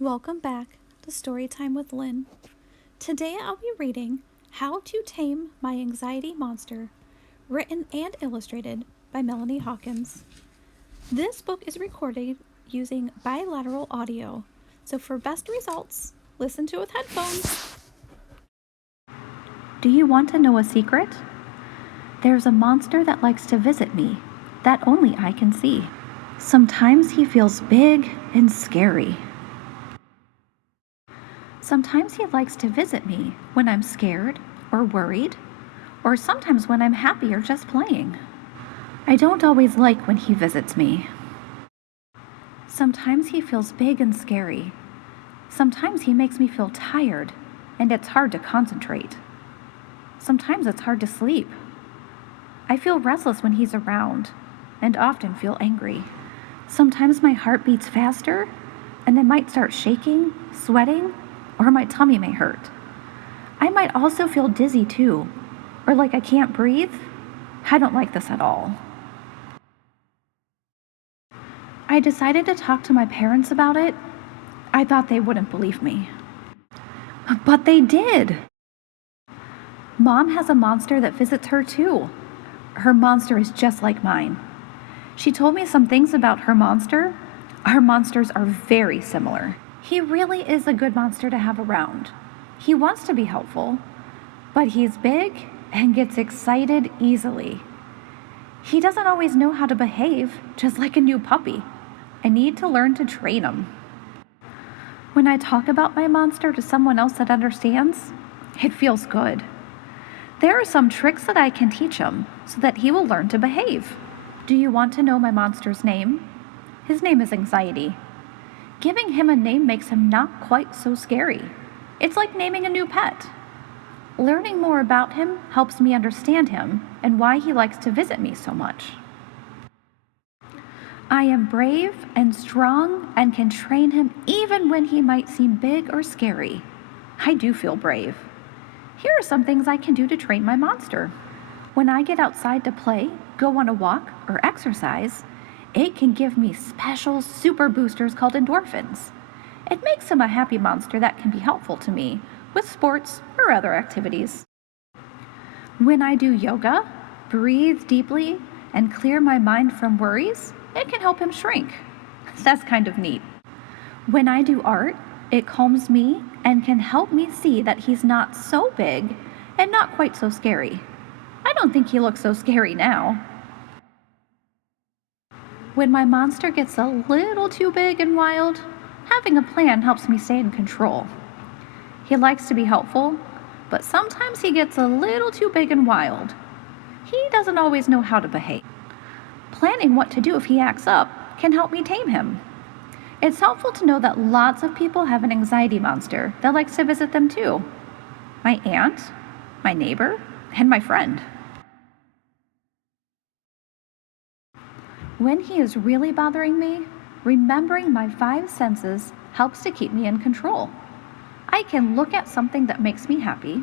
Welcome back to Storytime with Lynn. Today I'll be reading How to Tame My Anxiety Monster, written and illustrated by Melanie Hawkins. This book is recorded using bilateral audio, so for best results, listen to it with headphones. Do you want to know a secret? There's a monster that likes to visit me that only I can see. Sometimes he feels big and scary. Sometimes he likes to visit me when I'm scared or worried, or sometimes when I'm happy or just playing. I don't always like when he visits me. Sometimes he feels big and scary. Sometimes he makes me feel tired, and it's hard to concentrate. Sometimes it's hard to sleep. I feel restless when he's around, and often feel angry. Sometimes my heart beats faster, and I might start shaking, sweating, or my tummy may hurt. I might also feel dizzy too, or like I can't breathe. I don't like this at all. I decided to talk to my parents about it. I thought they wouldn't believe me. But they did. Mom has a monster that visits her too. Her monster is just like mine. She told me some things about her monster. Our monsters are very similar. He really is a good monster to have around. He wants to be helpful, but he's big and gets excited easily. He doesn't always know how to behave, just like a new puppy. I need to learn to train him. When I talk about my monster to someone else that understands, it feels good. There are some tricks that I can teach him so that he will learn to behave. Do you want to know my monster's name? His name is Anxiety. Giving him a name makes him not quite so scary. It's like naming a new pet. Learning more about him helps me understand him and why he likes to visit me so much. I am brave and strong and can train him even when he might seem big or scary. I do feel brave. Here are some things I can do to train my monster. When I get outside to play, go on a walk, or exercise, it can give me special super boosters called endorphins. It makes him a happy monster that can be helpful to me with sports or other activities. When I do yoga, breathe deeply, and clear my mind from worries, it can help him shrink. That's kind of neat. When I do art, it calms me and can help me see that he's not so big and not quite so scary. I don't think he looks so scary now. When my monster gets a little too big and wild, having a plan helps me stay in control. He likes to be helpful, but sometimes he gets a little too big and wild. He doesn't always know how to behave. Planning what to do if he acts up can help me tame him. It's helpful to know that lots of people have an anxiety monster that likes to visit them too. My aunt, my neighbor, and my friend. When he is really bothering me, remembering my 5 senses helps to keep me in control. I can look at something that makes me happy.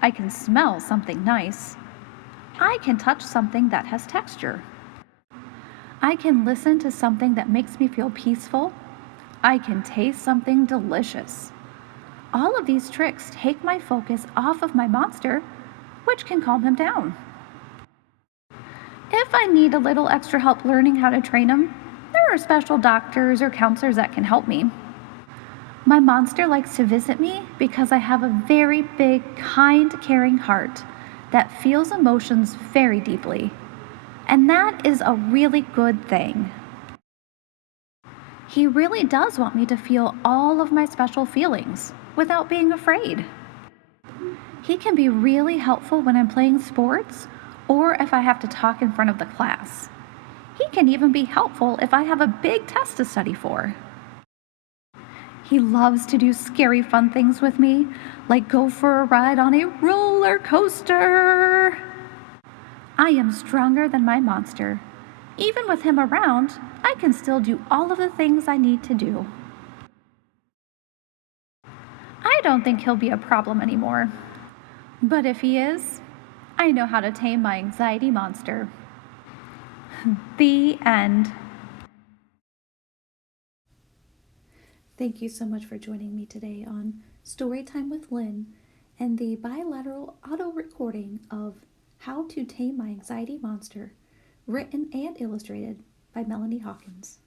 I can smell something nice. I can touch something that has texture. I can listen to something that makes me feel peaceful. I can taste something delicious. All of these tricks take my focus off of my monster, which can calm him down. If I need a little extra help learning how to train him, there are special doctors or counselors that can help me. My monster likes to visit me because I have a very big, kind, caring heart that feels emotions very deeply. And that is a really good thing. He really does want me to feel all of my special feelings without being afraid. He can be really helpful when I'm playing sports or if I have to talk in front of the class. He can even be helpful if I have a big test to study for. He loves to do scary fun things with me, like go for a ride on a roller coaster. I am stronger than my monster. Even with him around, I can still do all of the things I need to do. I don't think he'll be a problem anymore. But if he is, I know how to tame my anxiety monster. The end. Thank you so much for joining me today on Storytime with Lynn and the bilateral auto recording of How to Tame My Anxiety Monster, written and illustrated by Melanie Hawkins.